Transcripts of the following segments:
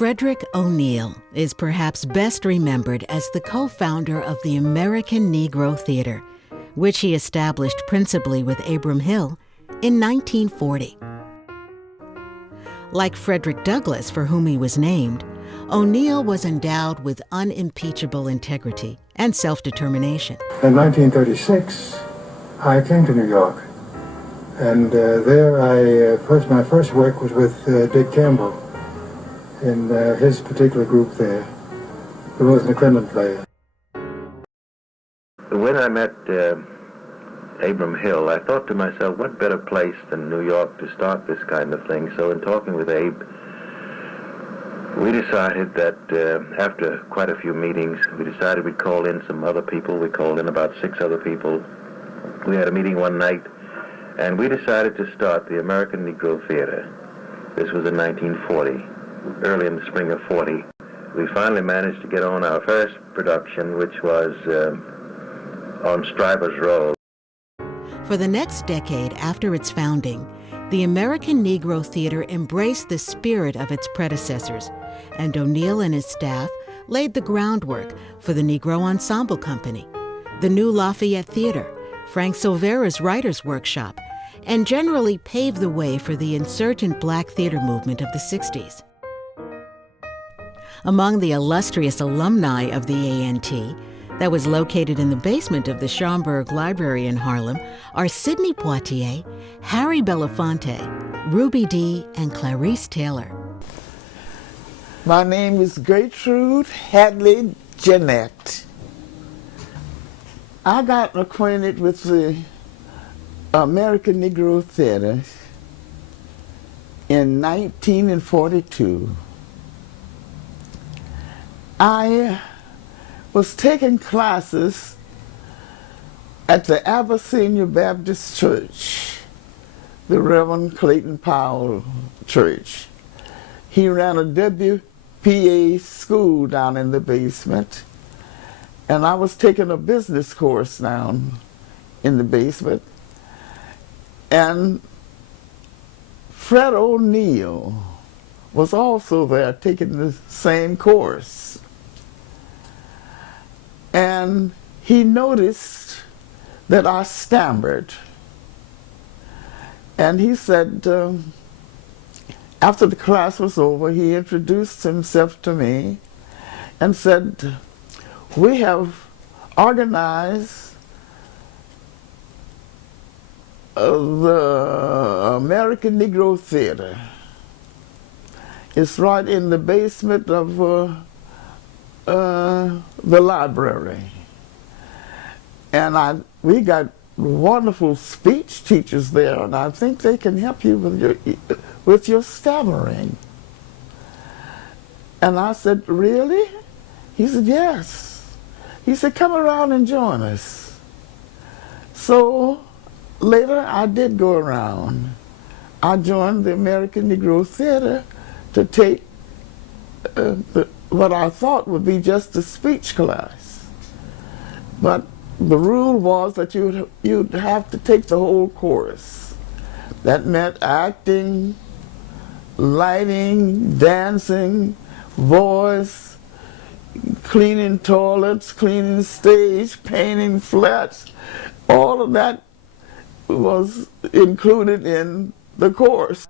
Frederick O'Neal is perhaps best remembered as the co-founder of the American Negro Theater, which he established principally with Abram Hill in 1940. Like Frederick Douglass, for whom he was named, O'Neal was endowed with unimpeachable integrity and self-determination. In 1936, I came to New York, and there my first work was with Dick Campbell in his particular group there, the Rose and the Clement Players. When I met Abram Hill, I thought to myself, what better place than New York to start this kind of thing? So in talking with Abe, we decided that after quite a few meetings, we decided we'd call in some other people. We called in about 6 other people. We had a meeting one night, and we decided to start the American Negro Theater. This was in 1940, early in the spring of 40. We finally managed to get on our first production, which was on Stryver's Row. For the next decade after its founding, the American Negro Theater embraced the spirit of its predecessors, and O'Neal and his staff laid the groundwork for the Negro Ensemble Company, the new Lafayette Theater, Frank Silvera's Writers' Workshop, and generally paved the way for the insurgent black theater movement of the 60s. Among the illustrious alumni of the ANT, that was located in the basement of the Schomburg Library in Harlem, are Sidney Poitier, Harry Belafonte, Ruby Dee, and Clarice Taylor. My name is Gertrude Hadley Jeanette. I got acquainted with the American Negro Theater in 1942. I was taking classes at the Abyssinia Baptist Church, the Reverend Clayton Powell Church. He ran a WPA school down in the basement, and I was taking a business course down in the basement. And Fred O'Neal was also there taking the same course. And he noticed that I stammered. And he said, after the class was over, he introduced himself to me and said, we have organized the American Negro Theater. It's right in the basement of the library. And we got wonderful speech teachers there, and I think they can help you with your stammering. And I said, really? He said, yes. He said, come around and join us. So later I did go around. I joined the American Negro Theater to take what I thought would be just a speech class. But the rule was that you'd have to take the whole course. That meant acting, lighting, dancing, voice, cleaning toilets, cleaning stage, painting flats. All of that was included in the course.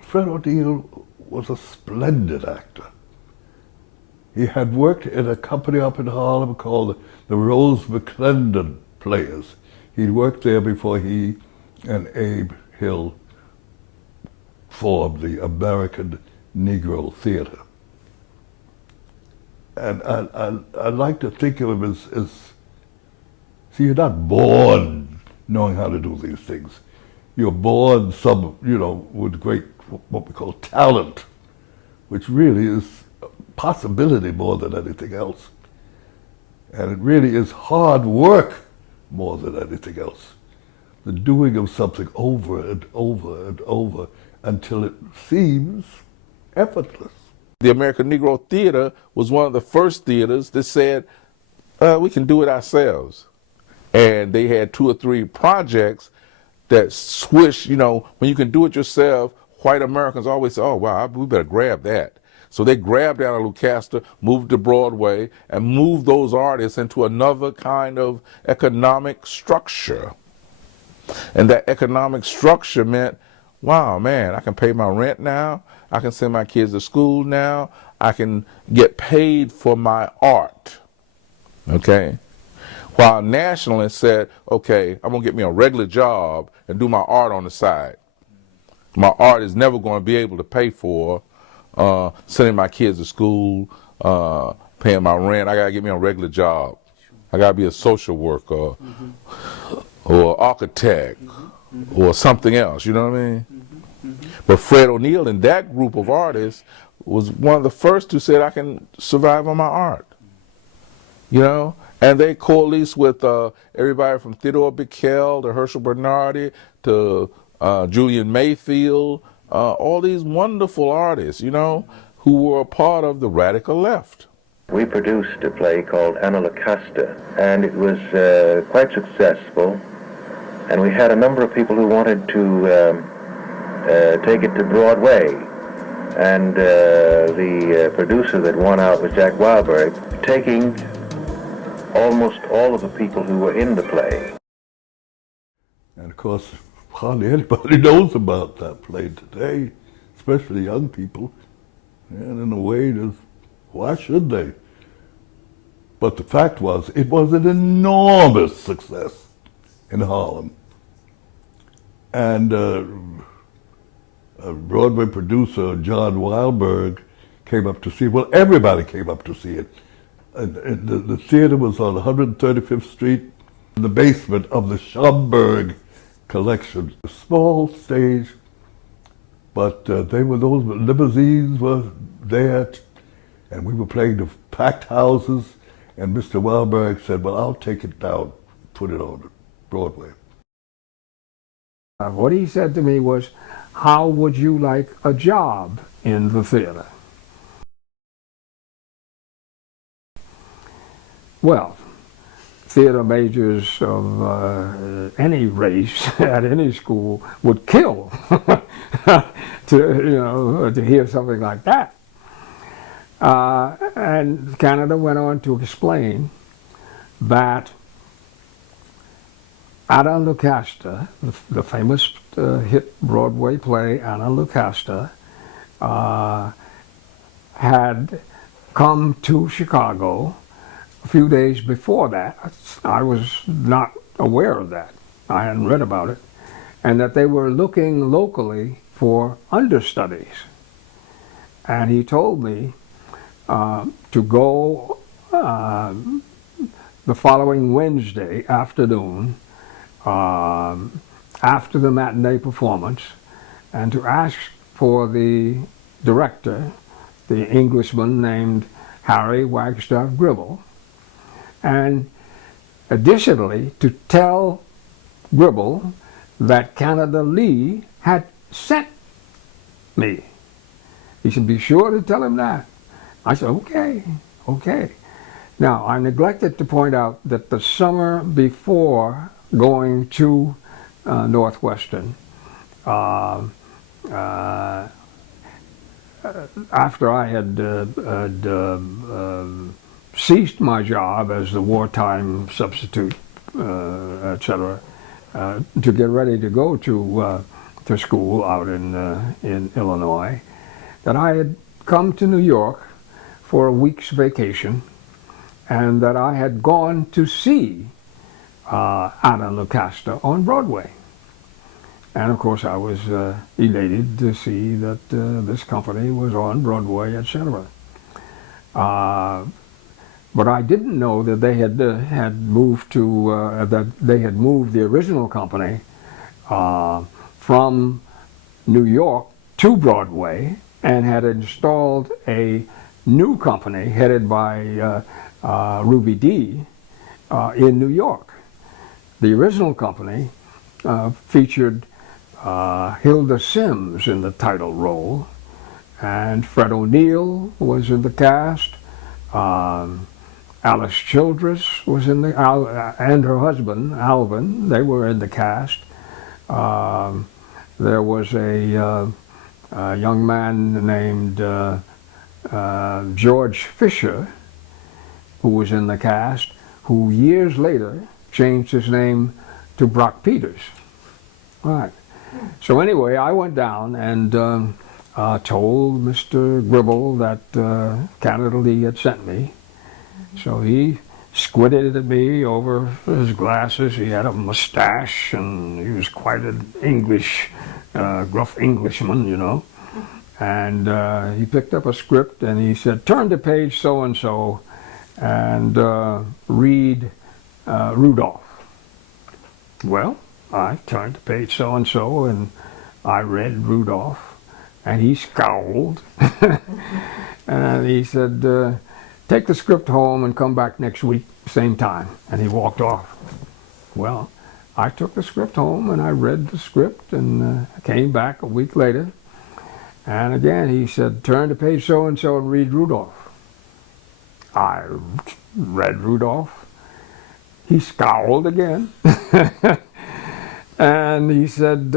Fred O'Neal was a splendid actor. He had worked in a company up in Harlem called the Rose McClendon Players. He'd worked there before he and Abe Hill formed the American Negro Theater. And I like to think of him as see, you're not born knowing how to do these things. You're born with great, what we call talent, which really is possibility more than anything else. And it really is hard work more than anything else. The doing of something over and over and over until it seems effortless. The American Negro Theater was one of the first theaters that said, we can do it ourselves. And they had 2 or 3 projects that switch, when you can do it yourself, white Americans always say, oh, wow, we better grab that. So they grabbed Anna Lucasta, moved to Broadway, and moved those artists into another kind of economic structure. And that economic structure meant, wow, man, I can pay my rent now. I can send my kids to school now. I can get paid for my art. Okay? While nationalists said, okay, I'm going to get me a regular job and do my art on the side. My art is never going to be able to pay for sending my kids to school, paying my rent. I got to get me a regular job. I got to be a social worker or architect or something else, you know what I mean? But Fred O'Neill and that group of artists was one of the first who said, I can survive on my art, you know? And they coalesced with everybody from Theodore Bickel to Herschel Bernardi to Julian Mayfield, all these wonderful artists, you know, who were a part of the radical left. We produced a play called Anna Lucasta, and it was quite successful. And we had a number of people who wanted to take it to Broadway. And the producer that won out was Jack Wildberg, taking almost all of the people who were in the play. And of course, hardly anybody knows about that play today, especially young people. And in a way, why should they? But the fact was, it was an enormous success in Harlem. And a Broadway producer, John Wildberg, came up to see it. Well, everybody came up to see it. And the theater was on 135th Street, in the basement of the Schomburg Collection. A small stage, but those limousines were there, and we were playing the packed houses, and Mr. Wildberg said, well, I'll take it down, put it on Broadway. What he said to me was, how would you like a job in the theater? Well, theater majors of any race at any school would kill to hear something like that. And Canada went on to explain that Anna Lucasta, the famous hit Broadway play Anna Lucasta, had come to Chicago a few days before that. I was not aware of that. I hadn't read about it. And that they were looking locally for understudies. And he told me to go the following Wednesday afternoon after the matinee performance, and to ask for the director, the Englishman named Harry Wagstaff Gribble, and additionally to tell Gribble that Canada Lee had sent me. He said, be sure to tell him that. I said, okay. Now, I neglected to point out that the summer before going to Northwestern, after I had ceased my job as the wartime substitute, etc., to get ready to go to school out in Illinois, that I had come to New York for a week's vacation, and that I had gone to see Anna Lucasta on Broadway. And of course I was elated to see that this company was on Broadway, etc. But I didn't know that they had moved to that they had moved the original company from New York to Broadway and had installed a new company headed by Ruby Dee in New York. The original company featured Hilda Sims in the title role, and Fred O'Neill was in the cast. Alice Childress was in the and her husband Alvin. They were in the cast. There was a a young man named George Fisher, who was in the cast, who years later changed his name to Brock Peters. Right. So anyway, I went down and told Mr. Gribble that Canada Lee had sent me. So he squinted at me over his glasses. He had a mustache, and he was quite an English, gruff Englishman, you know. And he picked up a script and he said, turn to page so-and-so and read Rudolph. Well, I turned to page so-and-so and I read Rudolph, and he scowled. And he said, take the script home and come back next week, same time. And he walked off. Well, I took the script home and I read the script and came back a week later. And again, he said, turn to page so-and-so and read Rudolph. I read Rudolph. He scowled again. And he said,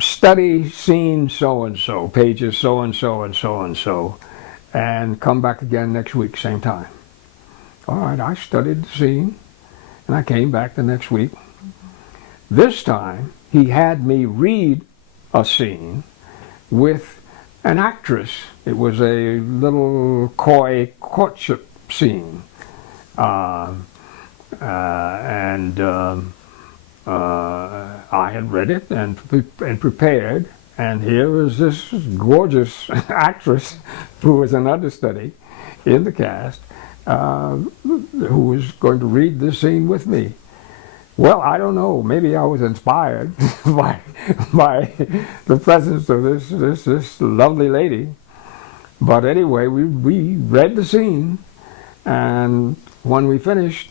study scene so-and-so, pages so-and-so and so-and-so, and come back again next week, same time. All right, I studied the scene, and I came back the next week. This time, he had me read a scene with an actress. It was a little coy courtship scene. I had read it and prepared, and here was this gorgeous actress who was an understudy in the cast, who was going to read this scene with me. Well, I don't know. Maybe I was inspired by the presence of this lovely lady. But anyway, we read the scene, and when we finished,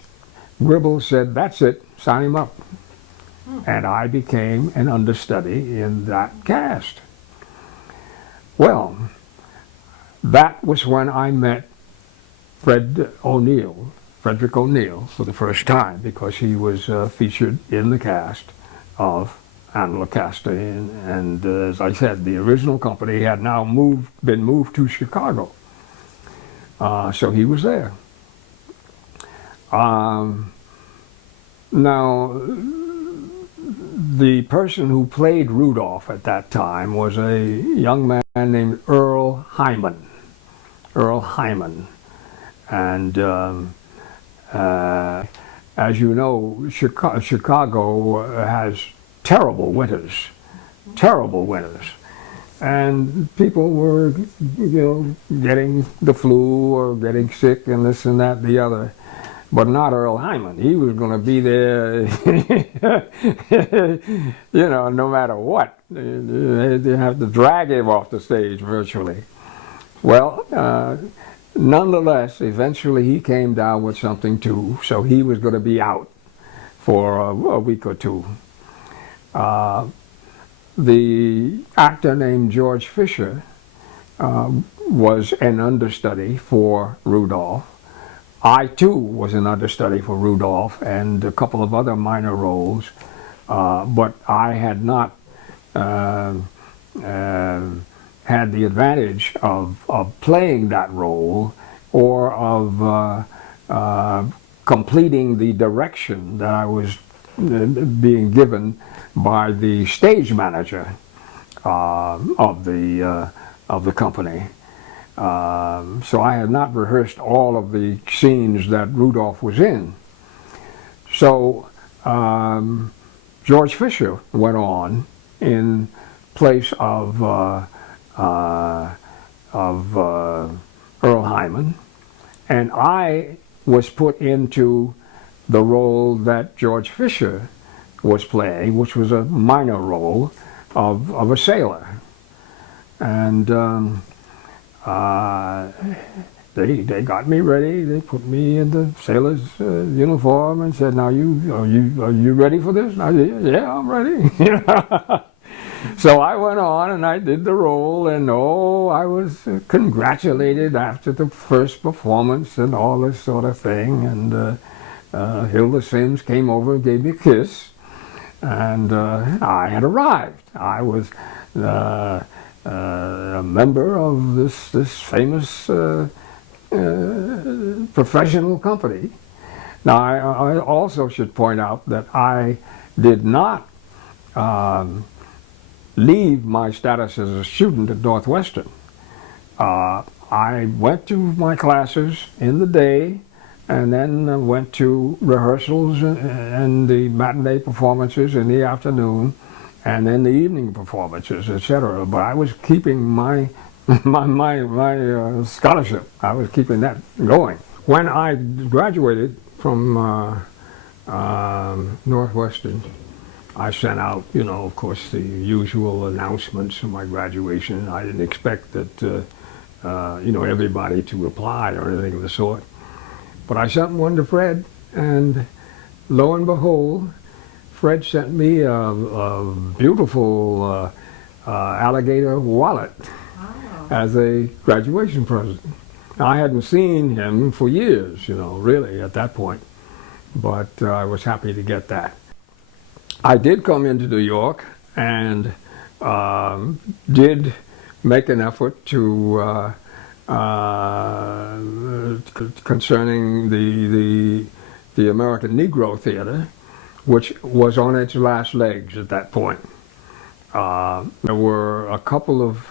Gribble said, "That's it. Sign him up." And I became an understudy in that cast. Well, that was when I met Frederick O'Neill, for the first time, because he was featured in the cast of Antilocaste. And as I said, the original company had now been moved to Chicago. So he was there. Now, the person who played Rudolph at that time was a young man named Earl Hyman. And as you know, Chicago has terrible winters. And people were, getting the flu or getting sick and this and that and the other. But not Earl Hyman. He was going to be there, no matter what. They have to drag him off the stage virtually. Well, nonetheless, eventually he came down with something too, so he was going to be out for a week or two. The actor named George Fisher was an understudy for Rudolph. I too was an understudy for Rudolph and a couple of other minor roles, but I had not had the advantage of playing that role or of completing the direction that I was being given by the stage manager of the company. So I had not rehearsed all of the scenes that Rudolph was in. So George Fisher went on in place of Earl Hyman, and I was put into the role that George Fisher was playing, which was a minor role of a sailor. And they got me ready. They put me in the sailor's uniform and said, "Now are you ready for this?" And I said, "Yeah, I'm ready." So I went on and I did the role, and I was congratulated after the first performance and all this sort of thing. And Hilda Sims came over and gave me a kiss, And I had arrived. I was a member of this famous professional company. Now, I also should point out that I did not leave my status as a student at Northwestern. I went to my classes in the day, and then went to rehearsals and the matinee performances in the afternoon, and then the evening performances, etc. But I was keeping my scholarship. I was keeping that going. When I graduated from Northwestern, I sent out, of course, the usual announcements of my graduation. I didn't expect that, everybody to apply or anything of the sort. But I sent one to Fred, and lo and behold, Fred sent me a beautiful alligator wallet as a graduation present. Now, I hadn't seen him for years, really, at that point. But I was happy to get that. I did come into New York and did make an effort to concerning the American Negro Theater, which was on its last legs at that point. There were a couple of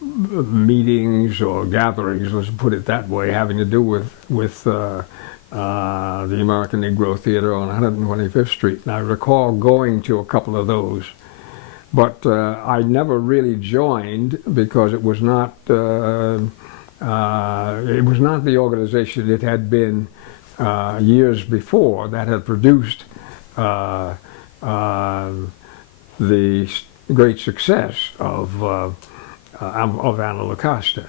meetings or gatherings, let's put it that way, having to do with the American Negro Theater on 125th Street. And I recall going to a couple of those, but I never really joined because it was not the organization it had been years before that had produced the great success of Analocasta.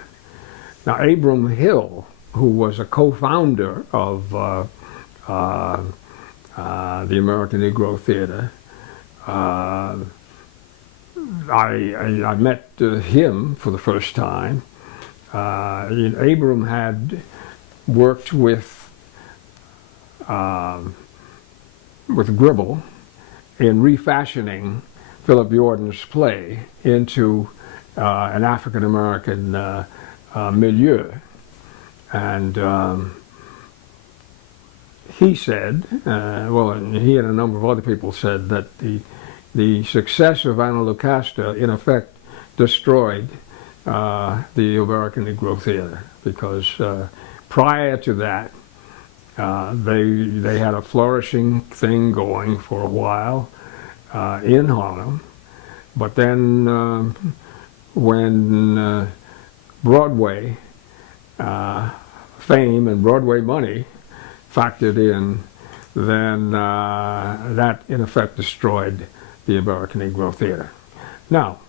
Now, Abram Hill, who was a co-founder of the American Negro Theater, I met him for the first time. Abram had worked with Gribble in refashioning Philip Yordan's play into an African American milieu. And he said, and he and a number of other people said that the success of Analocasta in effect destroyed the American Negro Theater, because prior to that they had a flourishing thing going for a while in Harlem, but then when Broadway fame and Broadway money factored in, then that in effect destroyed the American Negro Theater. Now,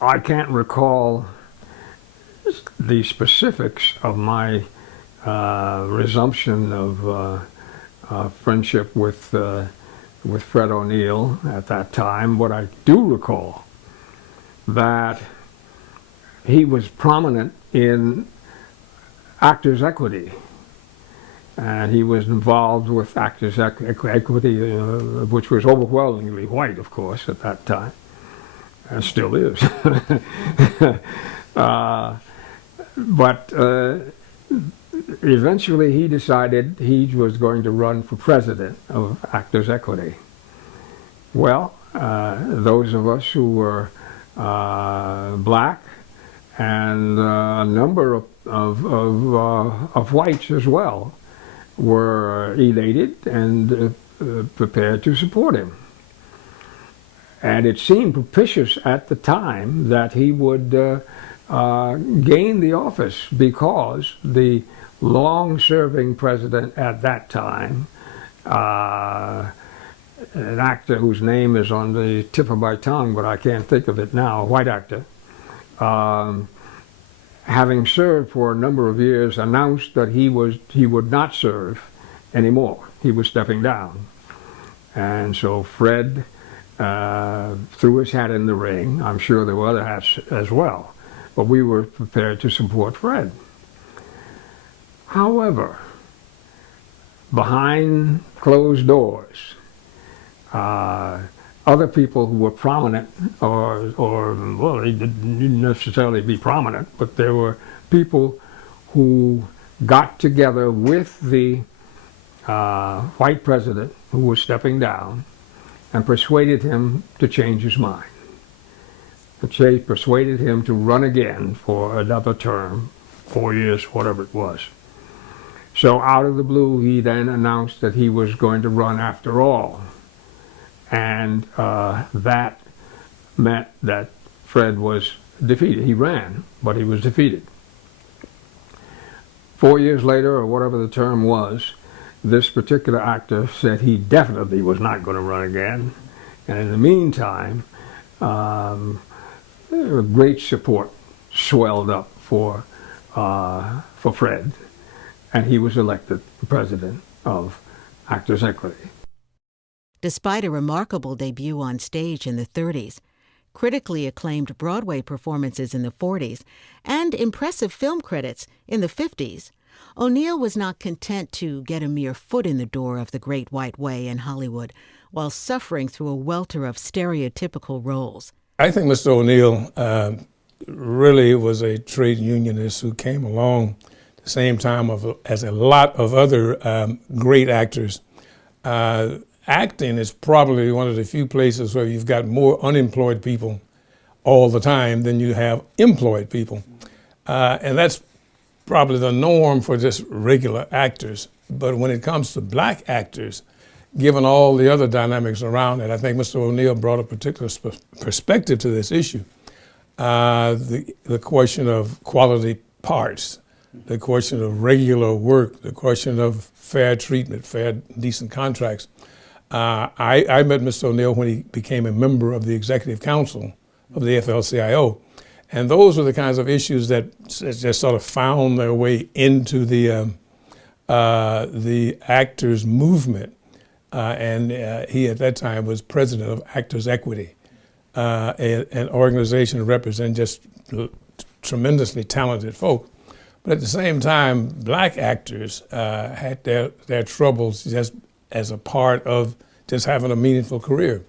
I can't recall the specifics of my resumption of friendship with Fred O'Neill at that time, but I do recall that he was prominent in Actors Equity, and he was involved with Actors Equity, which was overwhelmingly white, of course, at that time, and still is. But eventually he decided he was going to run for president of Actors Equity. Well, those of us who were black and a number of whites as well were elated and prepared to support him. And it seemed propitious at the time that he would gain the office, because the long-serving president at that time, an actor whose name is on the tip of my tongue, but I can't think of it now, a white actor, having served for a number of years, announced that he would not serve anymore. He was stepping down. And so Fred threw his hat in the ring. I'm sure there were other hats as well, but we were prepared to support Fred. However, behind closed doors, other people who were prominent, or well, they didn't necessarily be prominent, but there were people who got together with the white president who was stepping down and persuaded him to change his mind. They persuaded him to run again for another term, 4 years, whatever it was. So out of the blue, he then announced that he was going to run after all. And that meant that Fred was defeated. He ran, but he was defeated. 4 years later, or whatever the term was, this particular actor said he definitely was not going to run again. And in the meantime, great support swelled up for Fred, and he was elected president of Actors Equity. Despite a remarkable debut on stage in the 30s, critically acclaimed Broadway performances in the 40s, and impressive film credits in the 50s, O'Neill was not content to get a mere foot in the door of the Great White Way in Hollywood while suffering through a welter of stereotypical roles. I think Mr. O'Neill really was a trade unionist who came along the same time as a lot of other great actors. Acting is probably one of the few places where you've got more unemployed people all the time than you have employed people. And that's probably the norm for just regular actors. But when it comes to black actors, given all the other dynamics around it, I think Mr. O'Neill brought a particular perspective to this issue. The question of quality parts, the question of regular work, the question of fair treatment, fair, decent contracts. I met Mr. O'Neill when he became a member of the Executive Council of the AFL-CIO. And those were the kinds of issues that just sort of found their way into the actors movement. And he at that time was president of Actors Equity, an organization that represents just tremendously talented folk. But at the same time, black actors had their troubles just as a part of just having a meaningful career.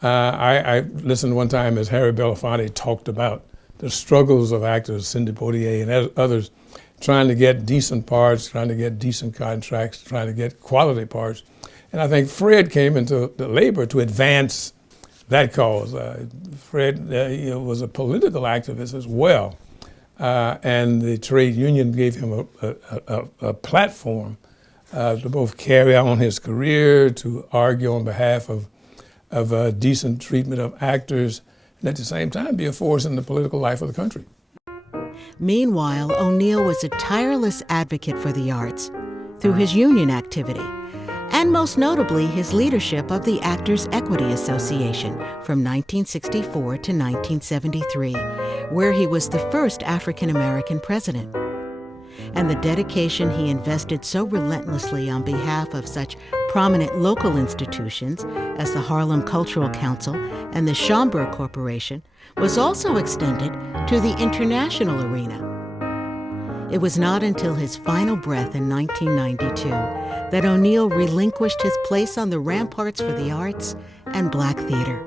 I listened one time as Harry Belafonte talked about the struggles of actors, Cindy Poitier and others, trying to get decent parts, trying to get decent contracts, trying to get quality parts. And I think Fred came into the labor to advance that cause. Fred was a political activist as well. And the trade union gave him a platform to both carry on his career, to argue on behalf of decent treatment of actors, and at the same time be a force in the political life of the country. Meanwhile, O'Neill was a tireless advocate for the arts through his union activity, and most notably his leadership of the Actors Equity Association from 1964 to 1973, where he was the first African-American president. And the dedication he invested so relentlessly on behalf of such prominent local institutions as the Harlem Cultural Council and the Schomburg Corporation was also extended to the international arena. It was not until his final breath in 1992 that O'Neill relinquished his place on the ramparts for the arts and black theater.